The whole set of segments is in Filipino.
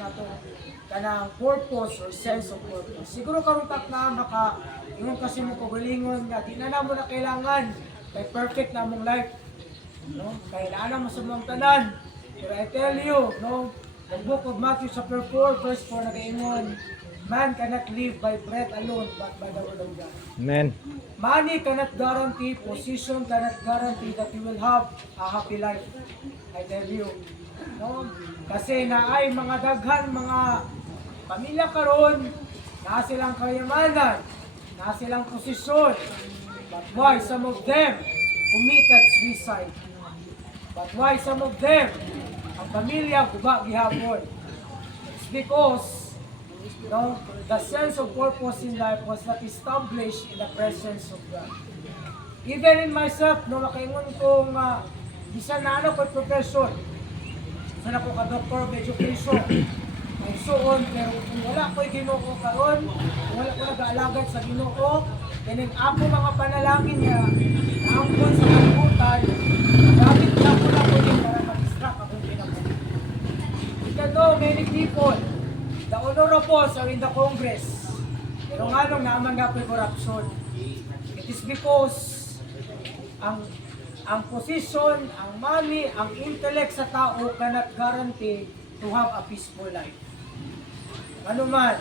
nato kanang purpose or sense of purpose. Siguro karon tak na maka ingon kasi mo kagalingon nga di na namo na kailangan kay perfect na mong life. No? Kaya na mo sa mong tanan. But I tell you, no, the book of Matthew chapter 4 verse 4 nagaingon, man cannot live by bread alone but by the word of God. Amen. Money cannot guarantee, position cannot guarantee that you will have a happy life. I tell you. No? Kasi na ay mga daghan, mga pamilya karon, na silang kayamanan, na silang posisyon. But why some of them committed suicide? But why some of them, ang pamilya guba gihapon? It's because no, the sense of purpose in life was not established in the presence of God. Even in myself, no, makaingon kong bisan na ano ko profession, bisan ako ka-doctor of education, and so on, pero kung wala ko'y Ginoo karon, kung wala ko nag-aalagad sa Ginoo, kaning ako mga panalangin niya, naangkon sa kalibutan, gamit na ko na ko din para mag-distract akong pinag-aalagad. Because no, many people, the honorables are in the Congress. Pero nga nung naman nga po corruption. It is because ang position, ang money, ang intellect sa tao cannot guarantee to have a peaceful life. Ano man?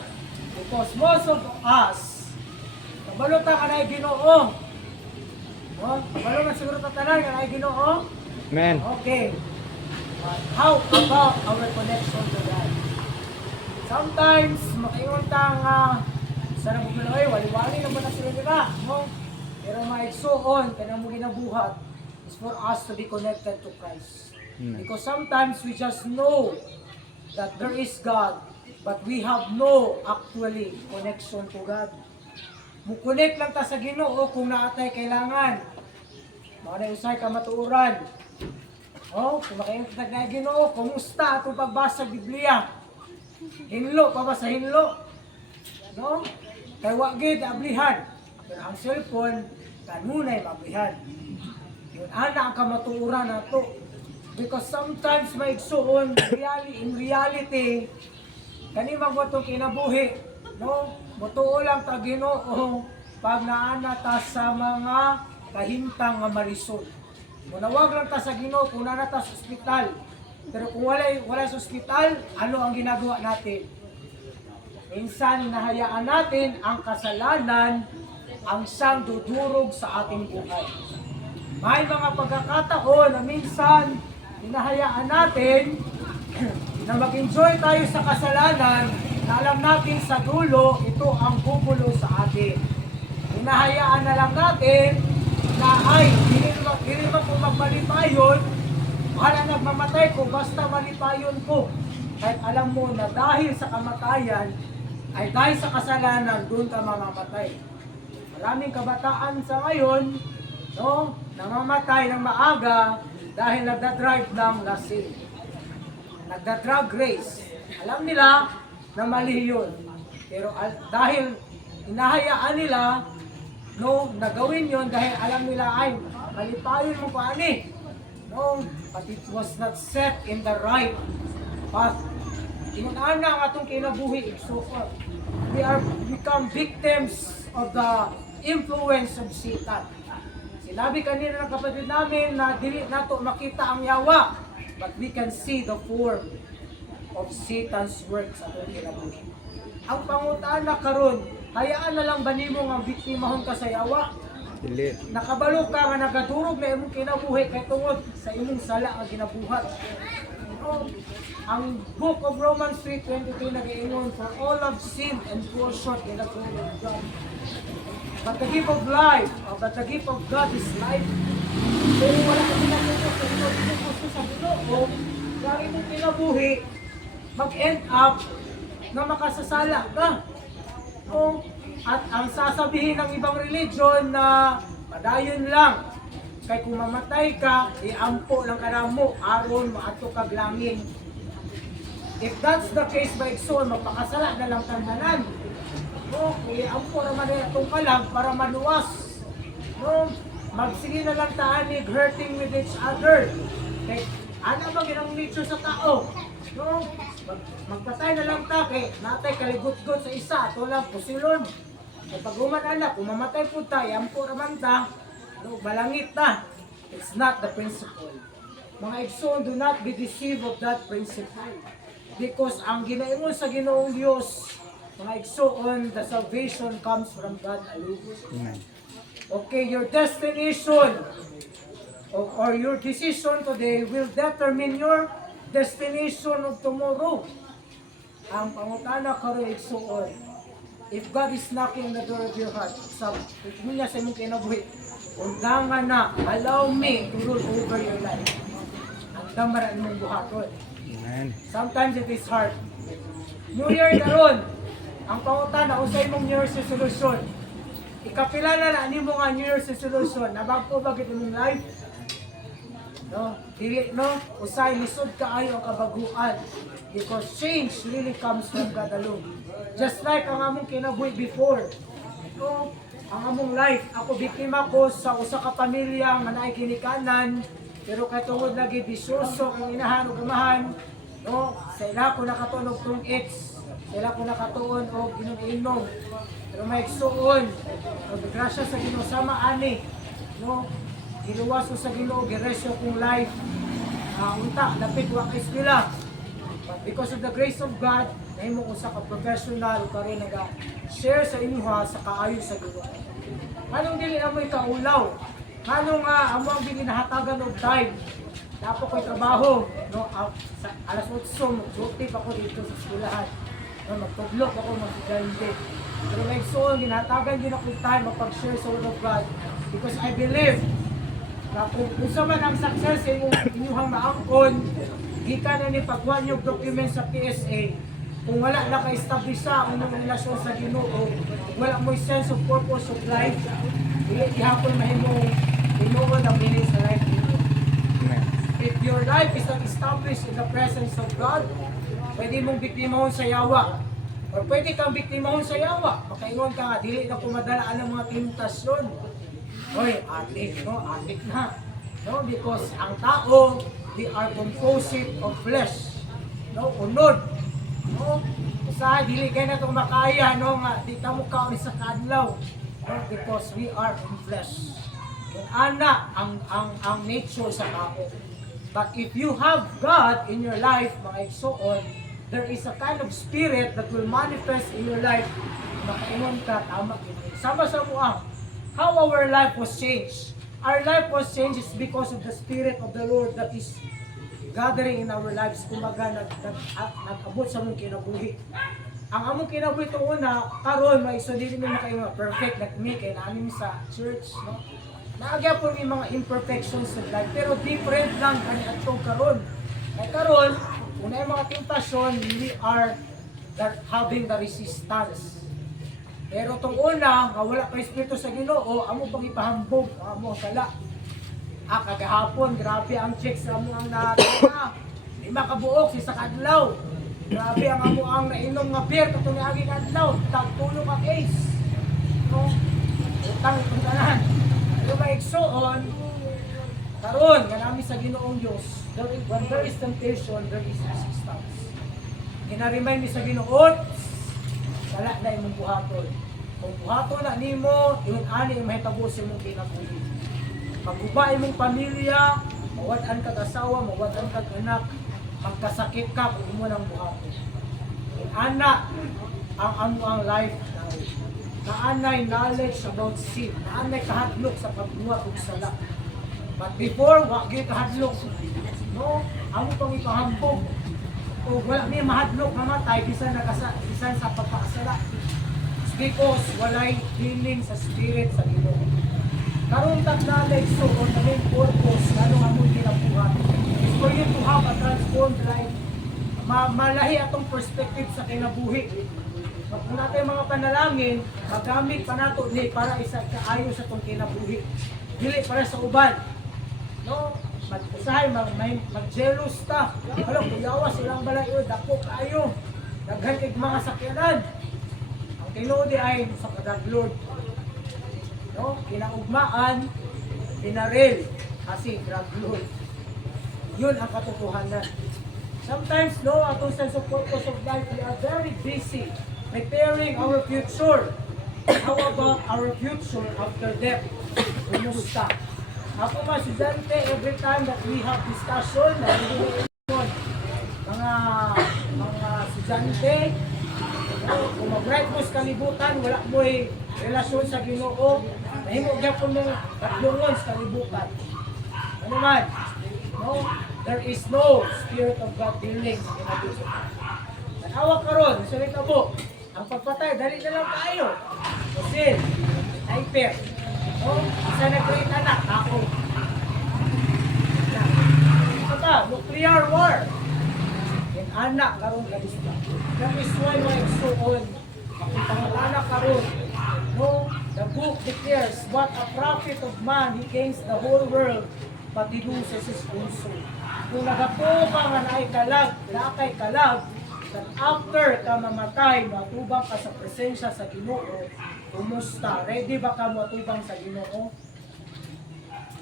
Because most of us, kabalo ta ka na Ginoo. Kabalo na siguro ta tanan ka na Ginoo. Amen. Okay. But how about our connection to God? Sometimes, makaingon ta nga sa nabubulan ay wali-wali naman na sila nila, no? Pero maigsuon, kanang mo ginabuhat is for us to be connected to Christ. Because sometimes we just know that there is God, but we have no actually connection to God. Mukunik lang ta sa Ginoo kung naatay kailangan. Mga na-usay ka matuuran. Oh, kung makaingon ta na Ginoo, kumusta atong pagbasa sa Biblia? Hinlo pa ba sa hinlo? No? Kay wagid ablihan. Pero ang cellphone kanunay mablihan. Yun ana ang kamatuoran nato. Because sometimes maigsuon in reality kani magwatong kinabuhi, no? Motuo lang ta Ginoo pag naana ta sa mga kahintang nga marisol. Munawag lang ta sa Ginoo kung naana ta sa ospital. Pero kung wala sa ospital, ano ang ginagawa natin? Minsan nahayaan natin ang kasalanan ang siyang dudurog sa ating buhay. May mga pagkakataon na minsan hinahayaan natin na mag-enjoy tayo sa kasalanan na alam natin sa dulo ito ang bubulo sa atin. Hinahayaan na lang natin na ay hindi naman kung magmalipayon, wala nagmamatay ko basta malipayon ko. Kahit alam mo na dahil sa kamatayan ay dahil sa kasalanan doon ka mamamatay. Maraming kabataan sa ngayon, no, namamatay ng maaga dahil nagda-drive ng lasing. Nagda-drug race. Alam nila na mali yun. Pero dahil inahayaan nila, no, nagawin yun dahil alam nila ay malipayon mo pa ani. No, but it was not set in the right path. Inuna ang atong kinabuhi so far. We are become victims of the influence of Satan. Sinabi kanina ng kapatid namin na dili nato makita ang yawa, but we can see the form of Satan's work sa atong kinabuhi. Ang pangutana karon, hayaan na lang ba nimo nga biktimahon ka sa yawa? Dili. Nakabalo ka nga nagadurog na imong kinabuhi kay tungod sa imong sala nga ginabuhat. Ang book of Romans 3:23 nag-iingon, for all have sinned and fall short in the glory of God. But the gift of life, but the gift of God is life. Pero wala ka ginagawa sa inyo, gusto sa Ginoo, kaya imong kinabuhi, mag-end up na makasasala ka. At ang sasabihin ng ibang religion na padayon lang, kay kung mamatay ka, iampo lang ka na mo, aron maato ka langin. If that's the case by Exxon, magpakasala na lang tandanan. No, kung iampo naman na itong kalag para maluwas. No, magsige na lang taanig, hurting with each other. Kay, ano ba ginang nature sa tao? No, magpatay na lang ta kay natay kaligot-got sa isa ato lang pusilon. Kay pag human anak kung mamatay pud ta yampo raman ta no balangit ta. It's not the principle. Mga igsoon, do not be deceived of that principle. Because ang ginaingon sa Ginoong Diyos, mga igsoon, the salvation comes from God alone. Amen. Okay, your destination or your decision today will determine your destination of tomorrow. Ang pangutana karon igsoon, if God is knocking the door of your heart, if niya sa imong kinabuhi, undangan na, allow me to rule over your life. Ang damaran mong buhaton. Amen. Sometimes it is hard. New Year karon, ang pangutana usay mong New Year's resolution. Ikapila na nimo nga New Year's resolution, nabagko ba gid imong life? No, dili no, usay lisod kaayo ang kabaguan. Because change really comes from God alone. Just like ang among kinabuhi before. No, ang among life, ako biktima ko sa usa ka pamilya nga naay ginikanan, pero kay tungod lagi bisyoso ang inahan ug amahan, no, sa ila ko nakatunog tong its, sa ila ko nakatuon og inom-inom. Pero may igsuon, og grasya sa Ginoo sama ani, no, giluwas ko sa Ginoo, giresyo kong life. Unta, dapit wa kay eskwela. But because of the grace of God, nahimo ko sa ka-professional karon naga-share sa inyo sa kaayo sa Ginoo. Anong dili na mo ikaulaw? Anong amo ang ginahatagan og time? Dapo ko'y trabaho, no, sa alas 8, mag-duty pa ko dito sa eskwelahan. No, magtudlok ako mga estudyante. Pero like so, ginahatagan din ako time mapag-share sa Word of God because I believe na kung usa man ang success sa inyong maangkon, gikan na ni pagkuha niyo document sa PSA, kung wala na ka-establish sa inyong relasyon sa Ginoo, wala mo sense of purpose of life, ihapon mahimong tinuod ang meaning sa life niyo. Amen. If your life is not established in the presence of God, pwede mong biktimahon sa yawa. Or pwede kang biktimahon sa yawa. Makaingon ka nga, dili na kumadalaan ng mga tentasyon. Hoy, atik, no? Atik na. No? Because ang tao, they are composite of flesh. No? Unod. No? Usahay, dili kayo na itong makaya, no? Nga, di ka mo kaon sa kadlaw. No? Because we are in flesh. Yung ana, ang nature sa tao. But if you have God in your life, mga igsoon, there is a kind of spirit that will manifest in your life. Makaingon ka, tama. Sama sa muang. How our life was changed. Our life was changed is because of the Spirit of the Lord that is gathering in our lives. Kumbaga, nag-abot sa mong kinabuhi. Ang among kinabuhi ito una, karon may iso din mo makaingon, perfect like me, kaya namin sa church, no? Naagya po may mga imperfections sa life, pero different lang kani atong karon. Kaya karon, kung na yung mga tentasyon, we are having the resistance. Pero itong una, nga wala pa Espiritu sa Ginoo, amo pang ipahambog, amo sala. Kagahapon, grabe ang checks amo ang natina. Di makabuok sa kadlaw. Grabe ang amo ang nainom nga beer katong niagi kadlaw, tagtulo ka case. No? Utang itong tanan. Pero maigsoon, karon nga namin sa Ginoong Diyos, when there is temptation, there is resistance. Ginaremind mi sa Ginoo, wala na imong buhaton. Kung buhaton na nimo, yun ani ang mahitabo sa imong kinabuhi. Pag-uba imong pamilya, mawad-an kag asawa, mawad-an kag anak, magkasakit ka kung imo nang buhaton. Yun ana ang life now. Naanay knowledge about sin, naanay kahadlok sa pagbuhat ug sala. But before, wa gyud kahadlok. No, amo pang ipahambog. O wala ni mahadlok mamatay bisan sa pagpakasala. Because walay healing sa spirit sa Ginoo. Karon tag knowledge so on the main purpose nganong among kinabuhat is for you to have a transformed life. Malahi atong perspective sa kinabuhi. Kung natin mga panalangin, magamit pa nato ni para isa kaayo sa tong kinabuhi. Dili para sa uban. No? Usahay mag-jealous ta. Alam, kuyawa silang balayo, dako kayo. Daghan kay mga sakyanan. Ang tinuod ay sa drug lord. No? Kinaugmaan, pinarel kasi drug lord. Yun ang katotohanan. Sometimes, no, atong sense of purpose of life, we are very busy preparing our future. How about our future after death? Kumusta? Ako mas estudyante, every time that we have discussion, mga estudyante, kung mag-write mo sa kalibutan, wala mo'y relasyon sa Ginoo, mahimo gyapon mong tatlungon sa kalibutan. Ano man? No? There is no Spirit of God dealing sa kinabuhi. Tanawa karon, sulit na po. Ang pagpatay, dali na lang tayo. Kasi, hyper. No? Isa nag-create anak, ako. Ito ba? Nuclear war. Yung anak karon kalista. That is why my igsuon, makipangalanak karon. No? The book declares, what a prophet of man, he gains the whole world, but he loses his own soul. Kung nagatuo ka nga naay kalag, nakay kalag, that after ka mamatay, matubang ka sa presensya sa Ginoo, kumusta? Ready ba ka matubang sa Ginoo?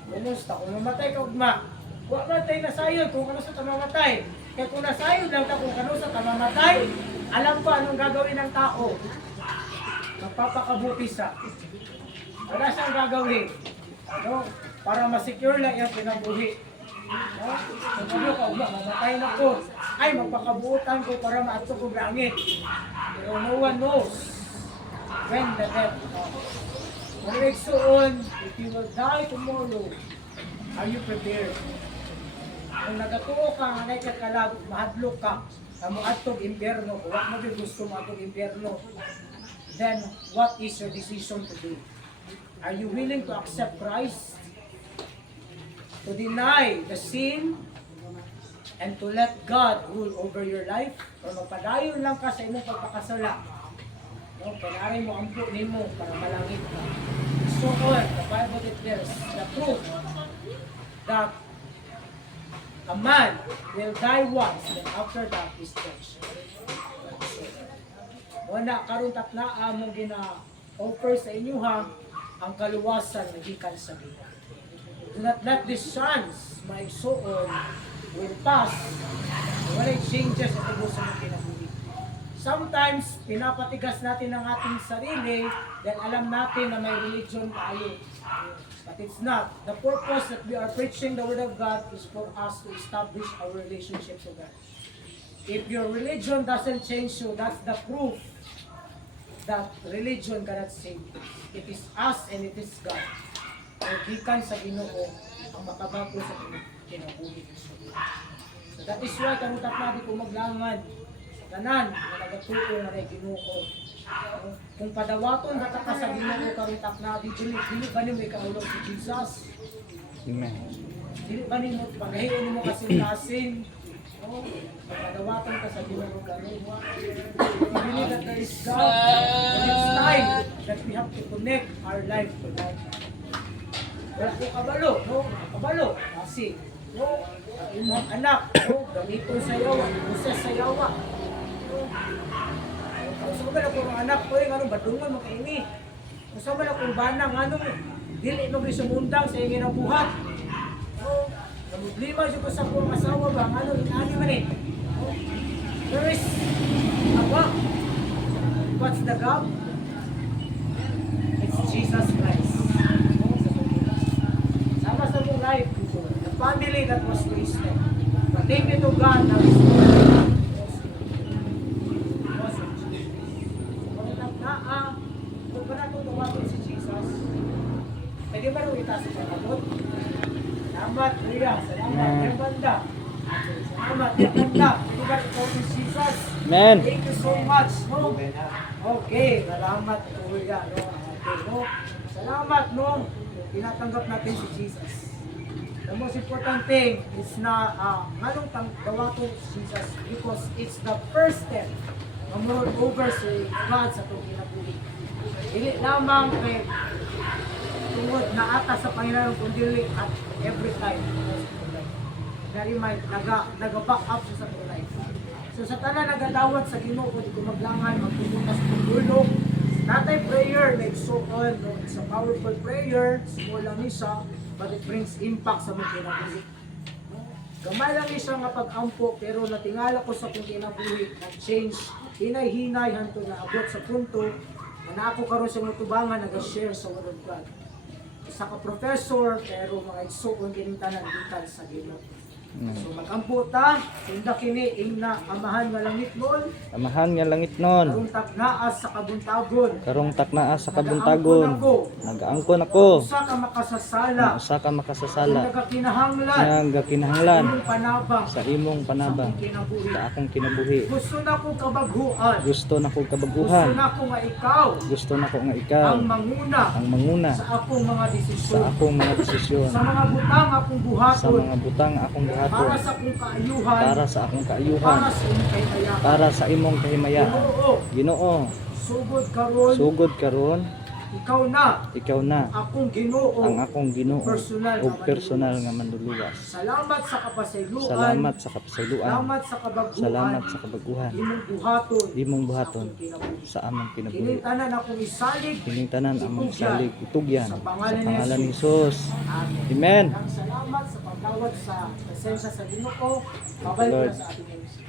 Kumusta? Kung mamatay ka ugma, huwag matay na sayon kung ano sa kamamatay. Kaya kung nasayon lang ka kung ano sa kamamatay, alam pa anong gagawin ng tao. Magpapakabuti siya. Wala siyang gagawin. No? Para ma-secure lang yung pinabuhi. No? Kung ano ka, mamatay na ko. Ay, magpakabutan ko para maato ko langit. Pero no one knows when the death comes. Marig soon, if you will die tomorrow, are you prepared? Kung nagatuo ka, anay ka kalag, mahadlok ka, kamo atog impyerno, kung wak mo din gusto mo atog impyerno, then what is your decision today? Are you willing to accept Christ? To deny the sin and to let God rule over your life? Or magpadayon lang ka sa imong pagpakasala? No, panarin mo ang buo nimo para malangit ka. So on, the Bible declares the truth that a man will die once and after that is judged. Wala karon tatna among gina-offer sa inyo ha ang kaluwasan na gikan sa Ginoo. Do not let this chance maigsuon will pass. Wala changes sa tubo sa mga kinabuhi. Sometimes, pinapatigas natin ang ating sarili dahil alam natin na may religion tayo. But it's not. The purpose that we are preaching the Word of God is for us to establish our relationship to God. If your religion doesn't change you, that's the proof that religion cannot save you. It is us and it is God. Gikan sa Ginoo ang makabago sa kinabuhi. So that is why kanutat natin kung maglangan tanan na nagatuo na kay Ginoo. Kung padawaton bata ka sa Ginoo karutak na dili ba nimo ikaulog si Jesus? Amen. Dili ba nimo pagahion nimo kasing-kasing? Oh, padawaton ka sa Ginoo karon. Believe that there is God. And it's time that we have to connect our life to God. Wala ko kabalo, no? Kabalo, kasi, no? Imong anak, no? Ganito sa yawa, proses sa yawa. Kung ba na kung anak ko, yung anong badungan mo kaini? Kung ba na kung banang, anong dili mo sumundang sa ingin ang buhat? No? Problema siya ko sa kong asawa ba? Ano, inani man eh. No? There is a God. What's the God? It's Jesus Christ. Life, the family that was wasted. But thank you to God now is kung ba natin tumatong si Jesus, pwede ba nung itasin sa kabot? Salamat, Kuya. Salamat, yung banda. Salamat, yung banda. Pwede ba ito si Jesus? Amen. Thank you so much. No? Okay, salamat, Kuya. No? Okay, no? Salamat, no? Tinatanggap natin si Jesus. The most important thing is na nganong tawato Jesus because it's the first step na more over sa God sa itong kinabuhi. Dili lamang kay tungod na ata sa Panginoon kundi at every time. Very might naga-back up sa itong life. So sa tanan nagadawat sa Ginoo kung maglangan magpupuntas ng dulo. Natay prayer like so on, no? It's a powerful prayer, small lang isa, but it brings impact sa mga kinabuhi. Gamay lang ni siya nga pag-ampo pero natingala ko sa kung kinabuhi nag-change hinay-hinay hanto na abot sa punto na ako karon sa mga tubangan nag-share sa Word of God. Isa ka professor pero mga igsoon kining tanan gikan sa Ginoo. So mag-ampo ta, tinda kini ing na amahan nga langit nun, Amahan nga langit nun. karong taknaas sa kabuntagon. Karong taknaa sa kabuntagon. Nagaangkon ako. Usa ka makasasala, Usa ka kung makasasala. nagakinahanglan, Nga kinahanglan imong panabang sa imong panabang. kinabuhi. Sa akong kinabuhi. Gusto na ko kabaguhan. Gusto na ko Gusto kabaguhan. na ko nga ikaw Gusto na ko nga ikaw ang manguna ang manguna sa akong mga sa desisyon. akong mga desisyon. Sa mga butang akong Sa buhaton. mga butang akong Para buhaton. sa akong kaayuhan. Para sa akong Para kaayuhan. sa imong kahimayan. Para sa imong kahimaya. Oo. Ginoo, Sugod karon, sugod karon, ikaw na ikaw na akong Ginoo. ang akong Ginoo Personal o nga personal nga manluluwas. manluluwas. Salamat sa kapasayloan. Salamat sa kapasayloan. Salamat sa kabaguhan. Salamat sa kabaguhan. Imong buhaton. Imong buhaton sa akong kinabuhi. sa among Kining kinabuhi. tanan akong isalig. Kining tanan among salig itugyan Sa sa pangalan ni pangalan ni Jesus. Jesus. Amen. Amen. Ang salamat sa pagdawat sa presensya sa Ginoo. Babalik Lord. na sa ating ministry.